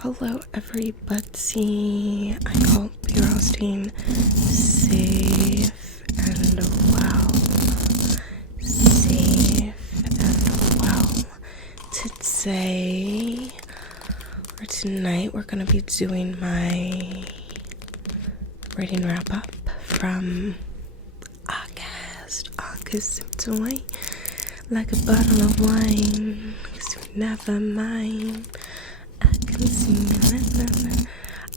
Hello everybody, I hope you're all staying safe and well. Today or tonight we're going to be doing my reading wrap up from August September, like a bottle of wine, 'cause you never mind. I can see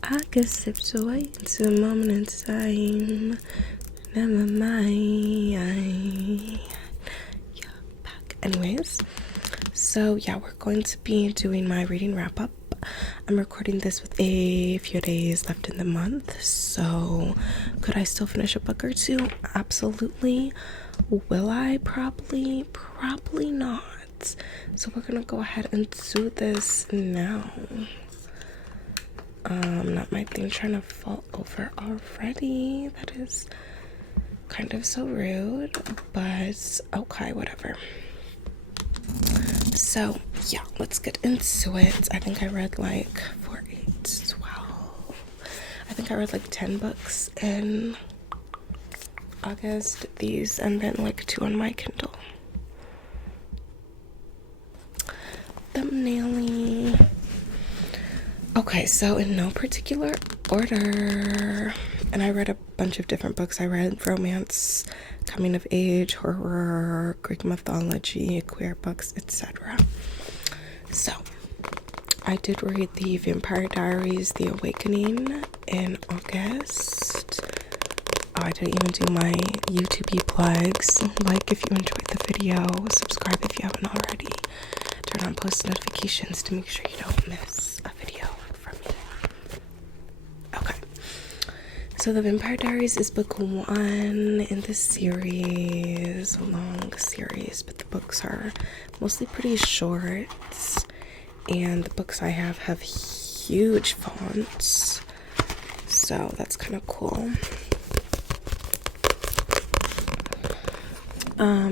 I can sip away into a moment in time. Never mind. Yeah, back. Anyways, so yeah, we're going to be doing my reading wrap up. I'm recording this with a few days left in the month, so could I still finish a book or two? Absolutely. Will I? Probably not. So we're gonna go ahead and do this now. Not my thing trying to fall over already. That is kind of so rude, but okay, whatever. So yeah, let's get into it. I think I read like 4, 8, 12. I think I read like 10 books in August, these, and then like 2 on my Kindle. Thumbnailing. Okay, so in no particular order, and I read a bunch of different books. I read romance, coming of age, horror, Greek mythology, queer books, etc. So I did read the Vampire Diaries, The Awakening in August. I didn't even do my YouTube plugs. Like if you enjoyed the video, subscribe if you haven't already. Turn on post notifications to make sure you don't miss a video from me. Okay. So The Vampire Diaries is book 1 in the series, a long series, but the books are mostly pretty short. And the books I have huge fonts. So that's kind of cool.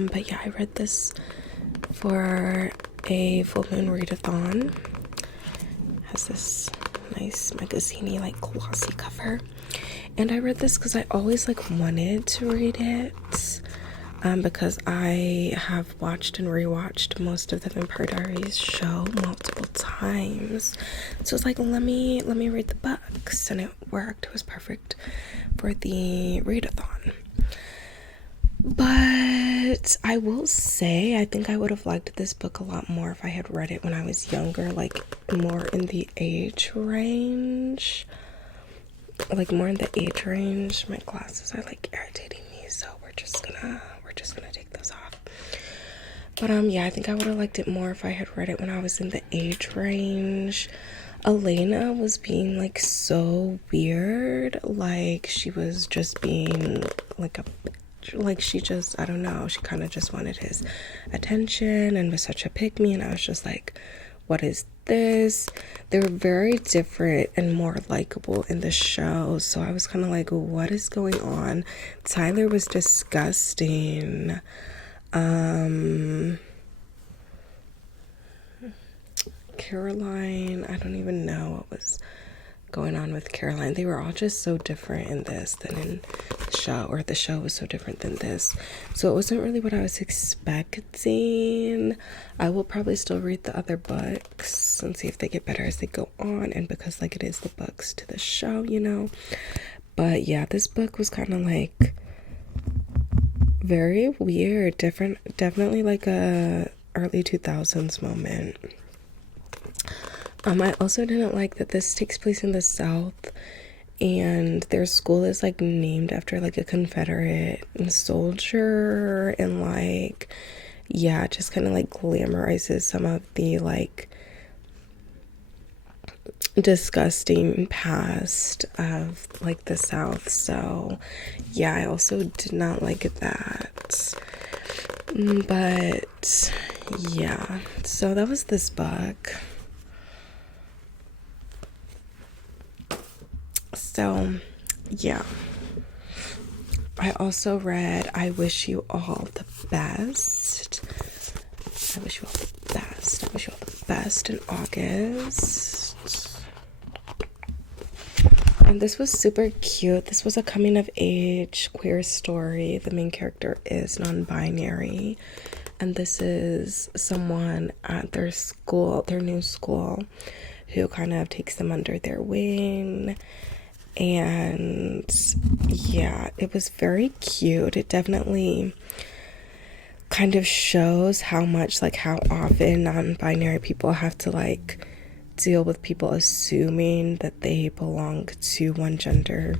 But yeah, I read this for a full moon readathon. Has this nice magazine-y like glossy cover, and I read this because I always like wanted to read it, because I have watched and rewatched most of the Vampire Diaries show multiple times, so it's like let me read the books, and it worked. It was perfect for the readathon. But I will say, I think I would have liked this book a lot more if I had read it when I was younger, like more in the age range. My glasses are like irritating me, so we're just gonna take those off. But yeah, I think I would have liked it more if I had read it when I was in the age range. Elena was being like so weird, like she was just being like she just, I don't know, she kind of just wanted his attention and was such a pick-me, and I was just like, what is this? They were very different and more likable in the show, so I was kind of like, what is going on? Tyler was disgusting. Caroline, I don't even know what was going on with Caroline. They were all just so different in this than in the show, or the show was so different than this, so it wasn't really what I was expecting. I will probably still read the other books and see if they get better as they go on, and because like it is the books to the show, you know. But yeah, this book was kind of like very weird, different, definitely like a early 2000s moment. I also didn't like that this takes place in the South, and their school is like named after like a Confederate soldier, and like, yeah, it just kind of like glamorizes some of the like disgusting past of like the South. So yeah, I also did not like that. But yeah, so that was this book. So yeah, I also read I Wish You All the Best. I wish you all the best in August. And this was super cute. This was a coming of age queer story. The main character is non-binary, and this is someone at their school, their new school, who kind of takes them under their wing. And yeah, it was very cute. It definitely kind of shows how much, like, how often non-binary people have to like deal with people assuming that they belong to one gender,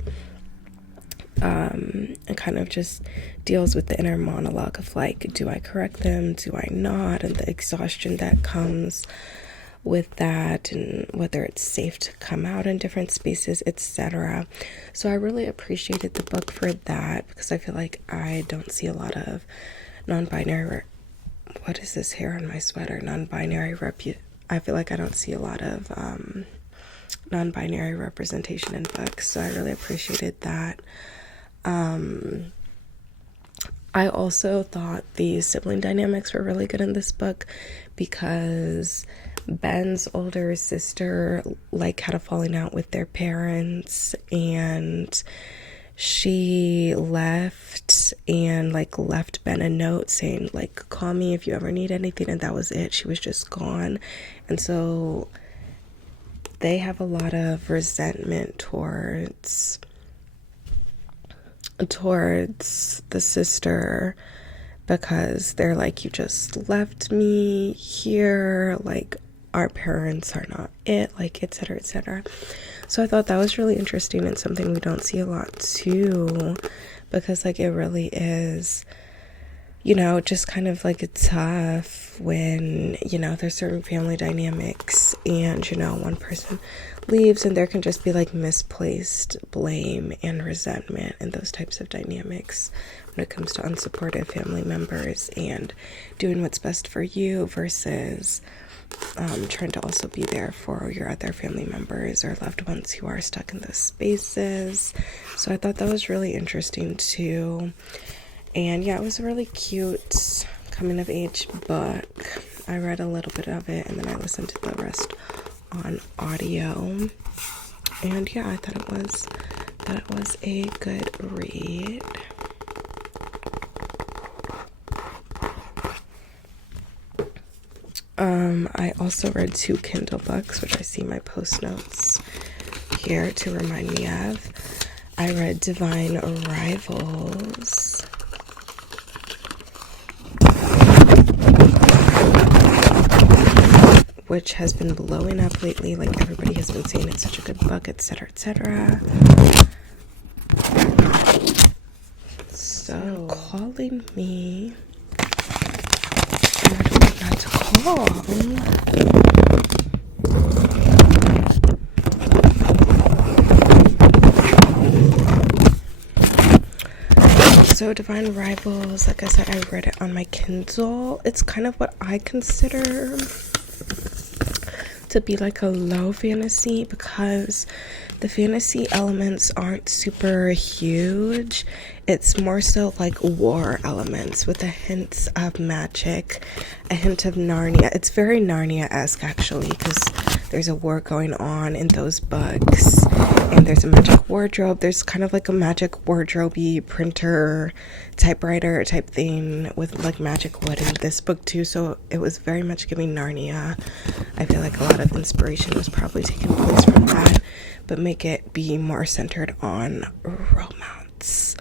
and kind of just deals with the inner monologue of like, do I correct them, do I not, and the exhaustion that comes with that, and whether it's safe to come out in different spaces, etc. So I really appreciated the book for that, because I feel like I don't see a lot of non-binary, what is this hair on my sweater, non-binary I feel like I don't see a lot of non-binary representation in books, so I really appreciated that. I also thought the sibling dynamics were really good in this book, because Ben's older sister like had a falling out with their parents, and she left and like left Ben a note saying like, call me if you ever need anything, and that was it. She was just gone. And so they have a lot of resentment towards the sister, because they're like, you just left me here, like our parents are not it, like etc, etc. So I thought that was really interesting, and something we don't see a lot too, because like it really is, you know, just kind of like it's tough when, you know, there's certain family dynamics and, you know, one person leaves and there can just be like misplaced blame and resentment and those types of dynamics when it comes to unsupportive family members and doing what's best for you versus trying to also be there for your other family members or loved ones who are stuck in those spaces. So I thought that was really interesting too. And yeah, it was a really cute coming of age book. I read a little bit of it and then I listened to the rest on audio. And yeah, I thought it was a good read. I also read 2 Kindle books, which I see my post notes here to remind me of. I read Divine Arrivals, which has been blowing up lately. Like everybody has been saying it's such a good book, etc, etc. So calling me. I don't know not to call. So Divine Arrivals, like I said, I read it on my Kindle. It's kind of what I consider to be like a low fantasy, because the fantasy elements aren't super huge. It's more so like war elements with a hint of magic, a hint of Narnia. It's very Narnia-esque actually, because there's a war going on in those books and there's a magic wardrobe. There's kind of like a magic wardrobe-y printer typewriter type thing with like magic wood in this book too, so it was very much giving Narnia. I feel like a lot of inspiration was probably taken place from that, but make it be more centered on romance.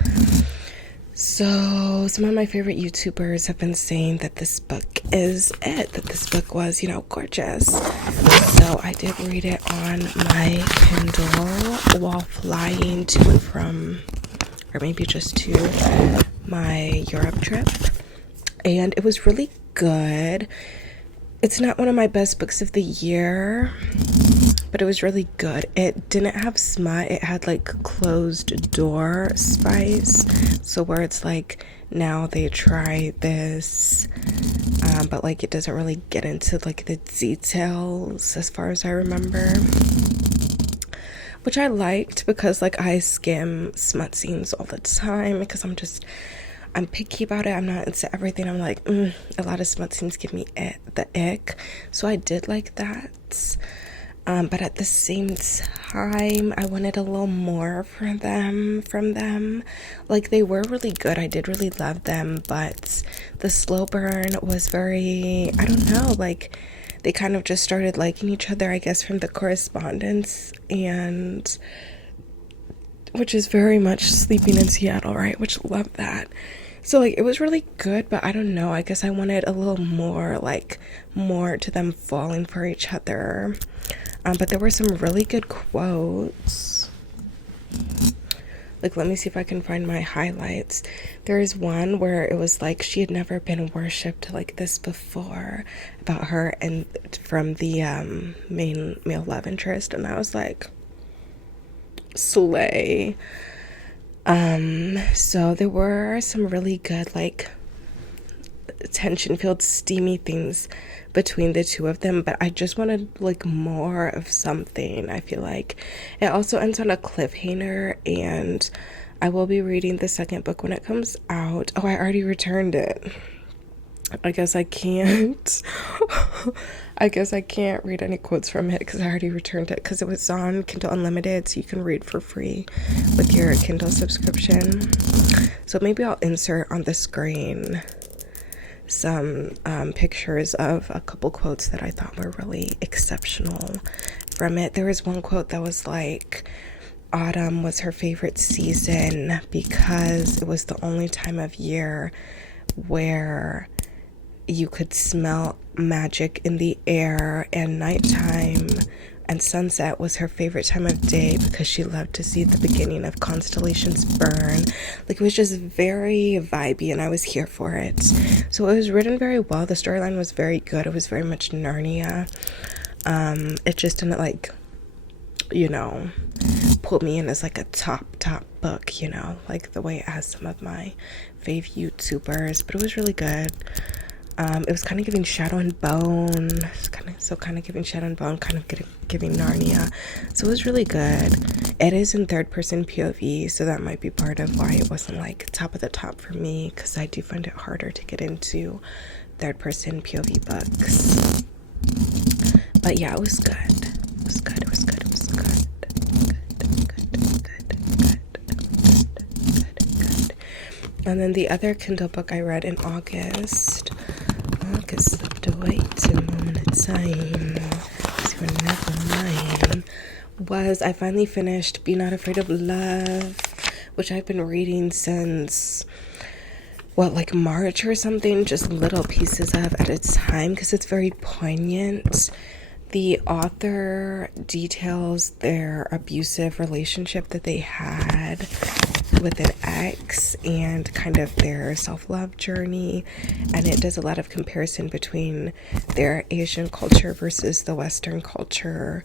So some of my favorite YouTubers have been saying that this book is it, that this book was, you know, gorgeous. So I did read it on my Kindle while flying to and from, or maybe just to my Europe trip, and it was really good. It's not one of my best books of the year, but it was really good. It didn't have smut. It had like closed door spice. So where it's like, now they try this, but like it doesn't really get into like the details as far as I remember. Which I liked, because like I skim smut scenes all the time, because I'm picky about it. I'm not into everything. I'm like, a lot of smut scenes give me the ick. So I did like that. But at the same time, I wanted a little more from them. Like, they were really good. I did really love them, but the slow burn was very, I don't know, like, they kind of just started liking each other, I guess, from the correspondence, and which is very much Sleeping in Seattle, right? Which love that. So, like, it was really good, but I don't know. I guess I wanted a little more, like, more to them falling for each other. But there were some really good quotes. Like, let me see if I can find my highlights. There is one where it was like she had never been worshipped like this before, about her and from the main male love interest, and I was like, slay. So there were some really good, like, tension-filled, steamy things between the two of them, but I just wanted, like, more of something. I feel like it also ends on a cliffhanger, and I will be reading the second book when it comes out. Oh, I already returned it. I guess I can't. I guess I can't read any quotes from it because I already returned it, because it was on Kindle Unlimited, so you can read for free with your Kindle subscription. So maybe I'll insert on the screen some pictures of a couple quotes that I thought were really exceptional from it. There was one quote that was like, autumn was her favorite season because it was the only time of year where you could smell magic in the air, and nighttime and sunset was her favorite time of day because she loved to see the beginning of constellations burn. Like, it was just very vibey, and I was here for it. So it was written very well. The storyline was very good. It was very much Narnia. It just didn't, like, you know, pull me in as like a top book, you know, like the way it has some of my fave YouTubers. But it was really good. It was kind of giving Shadow and Bone, kind of giving Shadow and Bone, kind of giving Narnia. So it was really good. It is in third person POV, so that might be part of why it wasn't like top of the top for me, because I do find it harder to get into third person POV books. But yeah, it was good. It was good. It was good. It was good. Good. And then the other Kindle book I read in August slipped away to a moment in time, so we're never mine, was I finally finished Be Not Afraid of Love, which I've been reading since, like March or something, just little pieces of at a time, because it's very poignant. The author details their abusive relationship that they had with an ex and kind of their self-love journey, and it does a lot of comparison between their Asian culture versus the Western culture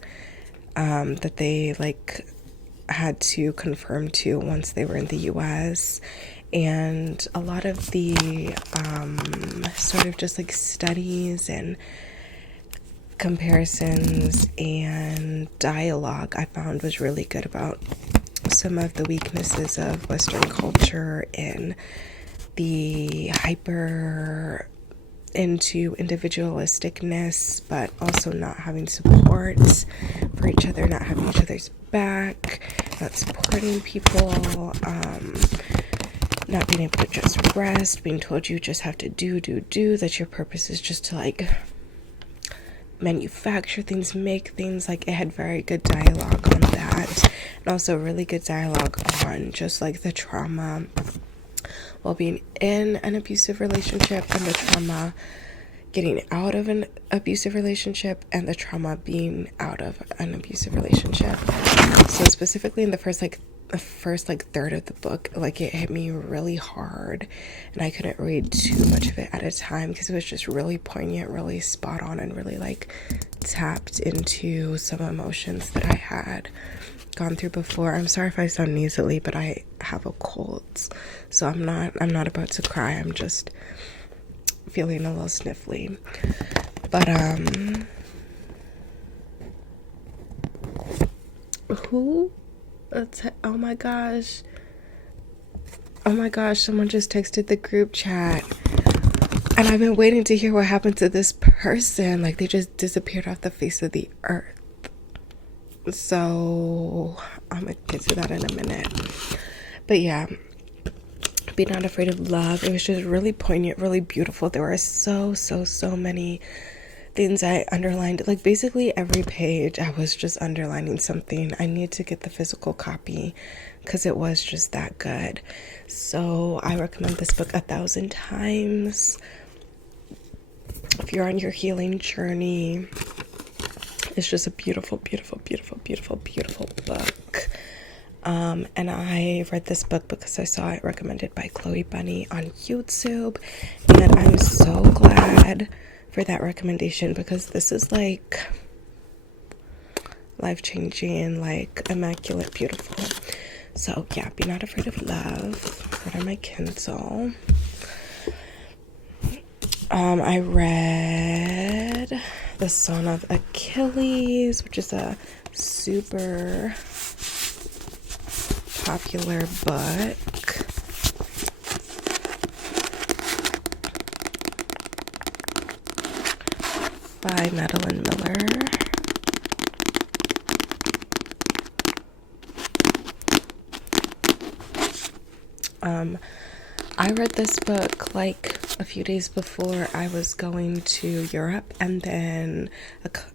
that they like had to conform to once they were in the US. And a lot of the sort of just like studies and comparisons and dialogue I found was really good about some of the weaknesses of Western culture and the hyper into individualisticness, but also not having support for each other, not having each other's back, not supporting people, not being able to just rest, being told you just have to do, that your purpose is just to like manufacture things, make things. Like, it had very good dialogue on that, and also really good dialogue on just like the trauma while being in an abusive relationship, and the trauma getting out of an abusive relationship, and the trauma being out of an abusive relationship. So specifically in the first third of the book, like, it hit me really hard, and I couldn't read too much of it at a time because it was just really poignant, really spot on, and really like tapped into some emotions that I had gone through before. I'm sorry if I sound nasally, but I have a cold, so I'm not about to cry. I'm just feeling a little sniffly. But oh my gosh, someone just texted the group chat, and I've been waiting to hear what happened to this person. Like, they just disappeared off the face of the earth. So I'm gonna get to that in a minute. But yeah, Be Not Afraid of Love. It was just really poignant, really beautiful. There were so many things I underlined. Like basically every page I was just underlining something. I need to get the physical copy because it was just that good. So I recommend this book 1,000 times. If you're on your healing journey, it's just a beautiful book. And I read this book because I saw it recommended by Chloe Bunny on YouTube, and I'm so glad for that recommendation because this is like life-changing, like immaculate, beautiful. So yeah, Be Not Afraid of Love. Read on my Kindle. I read The Song of Achilles, which is a super popular book. By Madeline Miller. I read this book like a few days before I was going to Europe, and then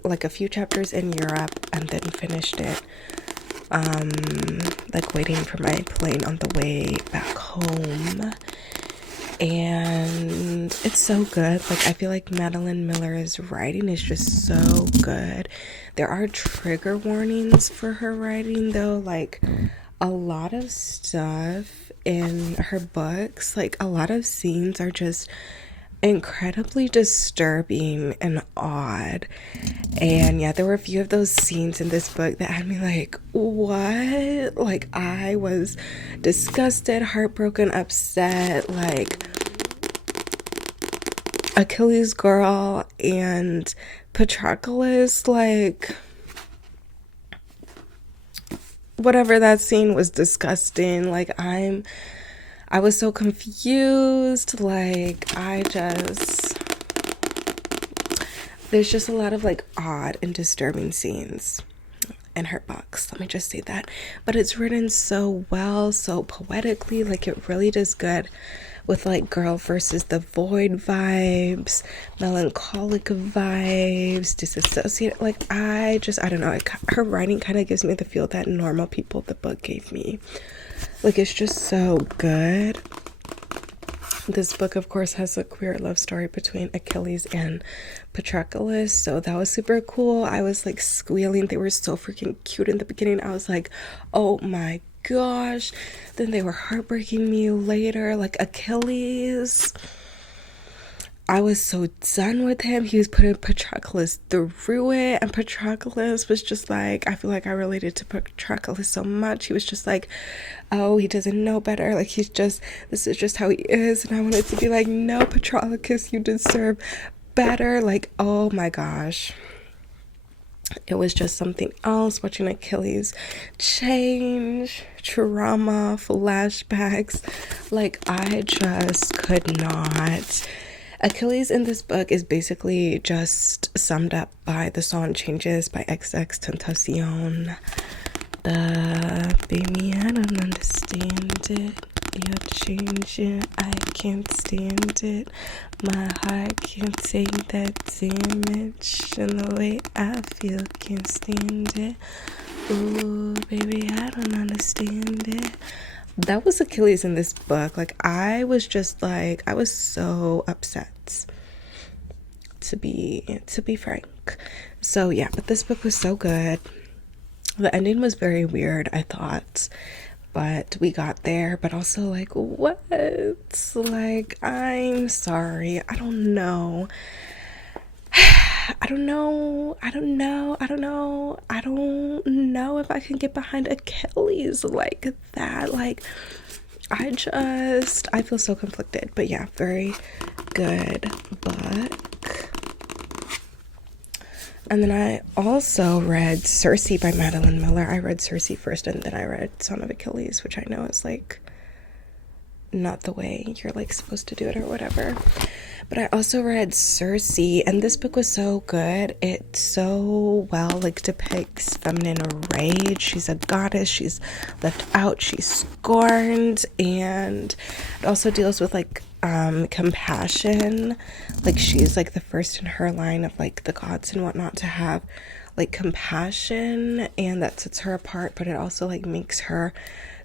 like a few chapters in Europe, and then finished it like waiting for my plane on the way back home. And it's so good. Like I feel like Madeline Miller's writing is just so good. There are trigger warnings for her writing though. Like a lot of stuff in her books, like a lot of scenes are just incredibly disturbing and odd. And yeah, there were a few of those scenes in this book that had me like, what? Like I was disgusted, heartbroken, upset. Like Achilles girl and Patroclus, like whatever, that scene was disgusting. Like I was so confused. Like there's just a lot of like odd and disturbing scenes in her books. Let me just say that. But it's written so well, so poetically. Like it really does good with like girl versus the void vibes, melancholic vibes, disassociated. Like I don't know. Her writing kind of gives me the feel that Normal People, the book, gave me. Like it's just so good. This book, of course, has a queer love story between Achilles and Patroclus, so that was super cool. I was like squealing. They were so freaking cute in the beginning. I was like, oh my gosh. Then they were heartbreaking me later. Like Achilles, I was so done with him. He was putting Patroclus through it, and Patroclus was just like, I feel like I related to Patroclus so much. He was just like, oh, he doesn't know better. Like this is just how he is. And I wanted to be like, no, Patroclus, you deserve better. Like, oh my gosh. It was just something else watching Achilles change, trauma, flashbacks. Like I just could not. Achilles in this book is basically just summed up by the song Changes by XXXTentacion. The baby, I don't understand it. You're changing, I can't stand it. My heart can't take that damage, and the way I feel can't stand it. Ooh, baby, I don't understand it. That was Achilles in this book. Like I was so upset, to be frank. So yeah, but this book was so good. The ending was very weird, I thought, but we got there. But also like, what? Like, I'm sorry, I don't know if I can get behind Achilles like that. Like I feel so conflicted. But yeah, very good book. And then I also read Circe by Madeline Miller. I read Circe first, and then I read Son of Achilles, which I know is like not the way you're like supposed to do it or whatever. But I also read Circe, and this book was so good. It so well like depicts feminine rage. She's a goddess, she's left out, she's scorned, and it also deals with like compassion. Like she's like the first in her line of like the gods and whatnot to have like compassion, and that sets her apart, but it also like makes her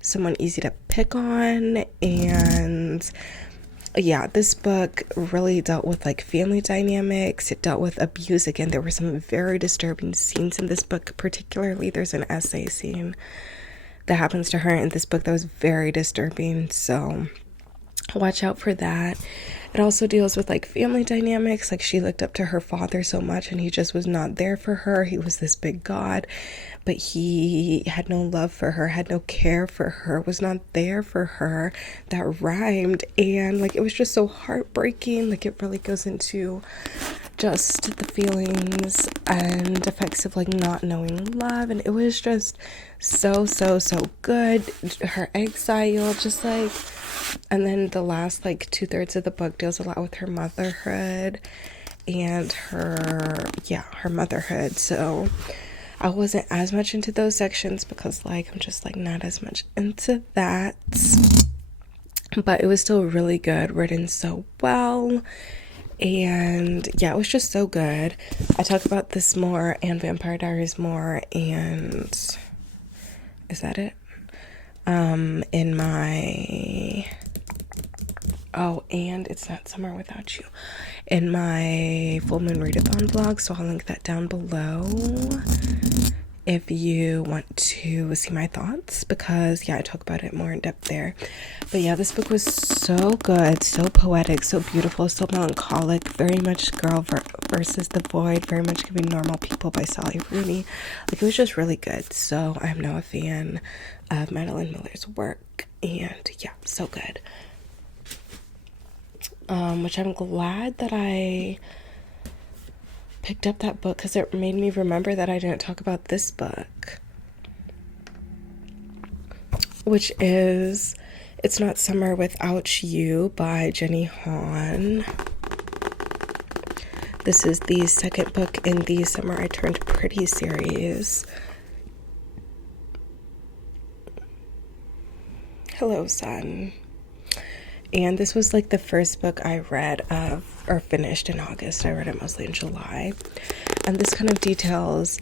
someone easy to pick on. And yeah, this book really dealt with like family dynamics. It dealt with abuse. Again, there were some very disturbing scenes in this book. Particularly there's an essay scene that happens to her in this book that was very disturbing, so watch out for that. It also deals with like family dynamics. Like she looked up to her father so much and he just was not there for her. He was this big god, but he had no love for her, had no care for her, was not there for her. That rhymed, and like it was just so heartbreaking. Like it really goes into just the feelings and effects of like not knowing love, and it was just so good. Her exile, just like, and then the last like 2/3 of the book deals a lot with her motherhood and her motherhood. So I wasn't as much into those sections because like I'm just like not as much into that, but it was still really good, written so well. And yeah, it was just so good. I talk about this more and Vampire Diaries more, and is that it? In my, oh, and It's Not Summer Without You, in my Full Moon Readathon blog, so I'll link that down below if you want to see my thoughts, because yeah, I talk about it more in depth there. But yeah, this book was so good, so poetic, so beautiful, so melancholic, very much Girl versus the Void, very much Giving Normal People by Sally Rooney. Like it was just really good. So I'm now a fan of Madeline Miller's work, and yeah, so good. Which I'm glad that I picked up that book, because it made me remember that I didn't talk about this book, which is It's Not Summer Without You by Jenny Han. This is the second book in the Summer I Turned Pretty series. Hello, sun. And this was like the first book I read of or finished in August. I read it mostly in July. And this kind of details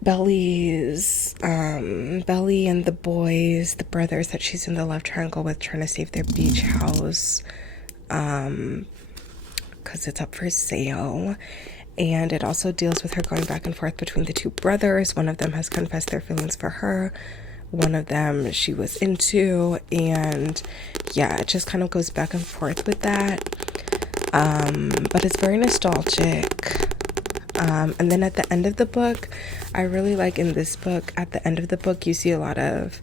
Belly and the boys, the brothers that she's in the love triangle with, trying to save their beach house because it's up for sale. And it also deals with her going back and forth between the two brothers. One of them has confessed their feelings for her, one of them she was into, and yeah, it just kind of goes back and forth with that. But it's very nostalgic. And then at the end of the book, I really like in this book, at the end of the book, you see a lot of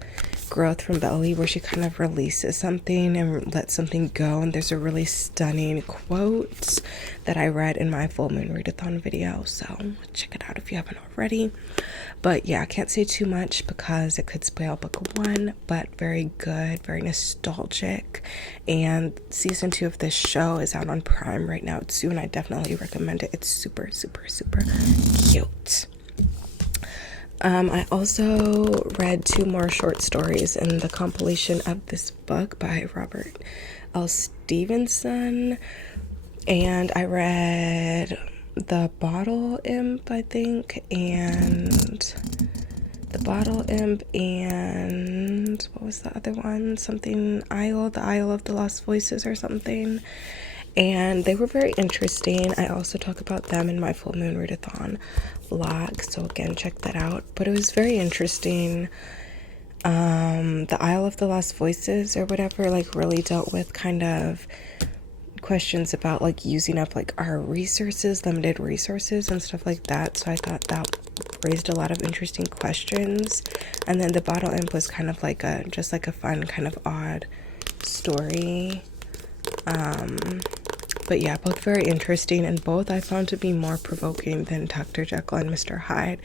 growth from Belly, where she kind of releases something and lets something go. And there's a really stunning quote that I read in my Full Moon Readathon video, so check it out if you haven't already. But yeah, I can't say too much because it could spoil book one, but very good, very nostalgic. And season 2 of this show is out on Prime right now soon. I definitely recommend it. It's super cute. I also read 2 more short stories in the compilation of this book by Robert L. Stevenson, and I read The Bottle Imp, I think, and The Bottle Imp, and what was the other one? Something the Isle of the Lost Voices or something. And they were very interesting. I also talk about them in my Full Moon Readathon blog, so again, check that out. But it was very interesting. The Isle of the Lost Voices or whatever, like, really dealt with kind of questions about like using up like our resources, limited resources and stuff like that. So I thought that raised a lot of interesting questions. And then The Bottle Imp was kind of like just like a fun kind of odd story. But yeah, both very interesting, and both I found to be more provoking than Dr. Jekyll and Mr. Hyde.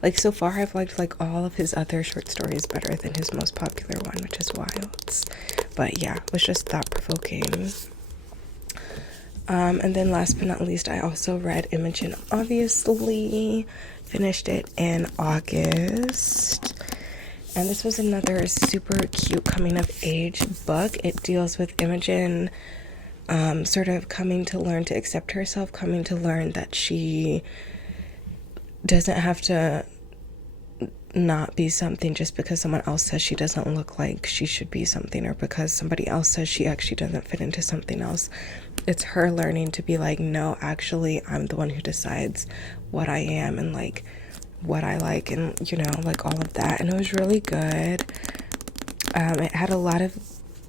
Like, so far I've liked like all of his other short stories better than his most popular one, which is Wilds. But yeah, it was just thought-provoking. And then last but not least, I also read Imogen, obviously. Finished it in August. And this was another super cute coming of age book. It deals with Imogen sort of coming to learn to accept herself, coming to learn that she doesn't have to not be something just because someone else says she doesn't look like she should be something, or because somebody else says she actually doesn't fit into something else. It's her learning to be like, no, actually I'm the one who decides what I am and like what I like, and you know, like all of that. And it was really good. It had a lot of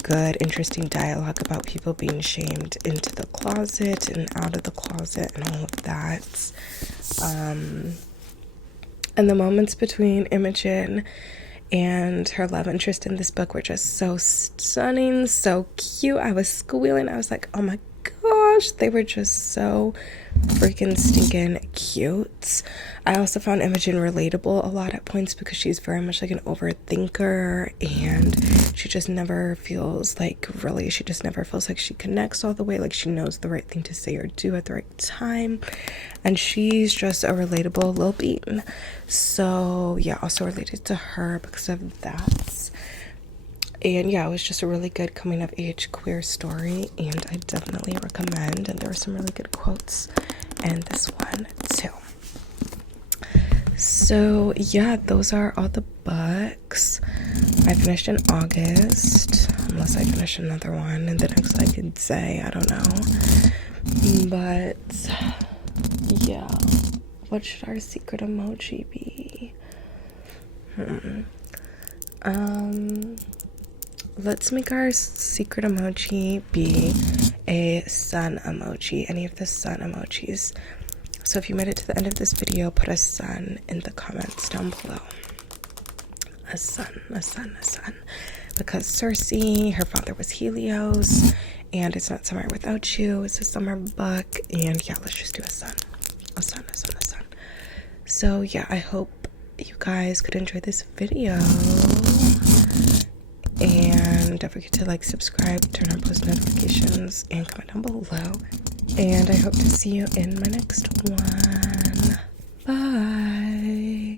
good, interesting dialogue about people being shamed into the closet and out of the closet and all of that. And the moments between Imogen and her love interest in this book were just so stunning, so cute. I was squealing. I was like, oh my gosh, they were just so freaking stinking cute. I also found Imogen relatable a lot at points because she's very much like an overthinker, and she just never feels like she connects all the way, like she knows the right thing to say or do at the right time. And she's just a relatable little bean. So yeah, also related to her because of that. And yeah, it was just a really good coming of age queer story, and I definitely recommend. And there were some really good quotes in this one too. So yeah, those are all the books I finished in August, unless I finish another one in the next, I could say, I don't know. But yeah, what should our secret emoji be? Let's make our secret emoji be a sun emoji, any of the sun emojis. So if you made it to the end of this video, put a sun in the comments down below. A sun, a sun, a sun. Because Circe, her father was Helios, and it's not summer without you. It's a summer book, and yeah, let's just do a sun. A sun, a sun, a sun. So yeah, I hope you guys could enjoy this video. And don't forget to like, subscribe, turn on post notifications, and comment down below. And I hope to see you in my next one. Bye.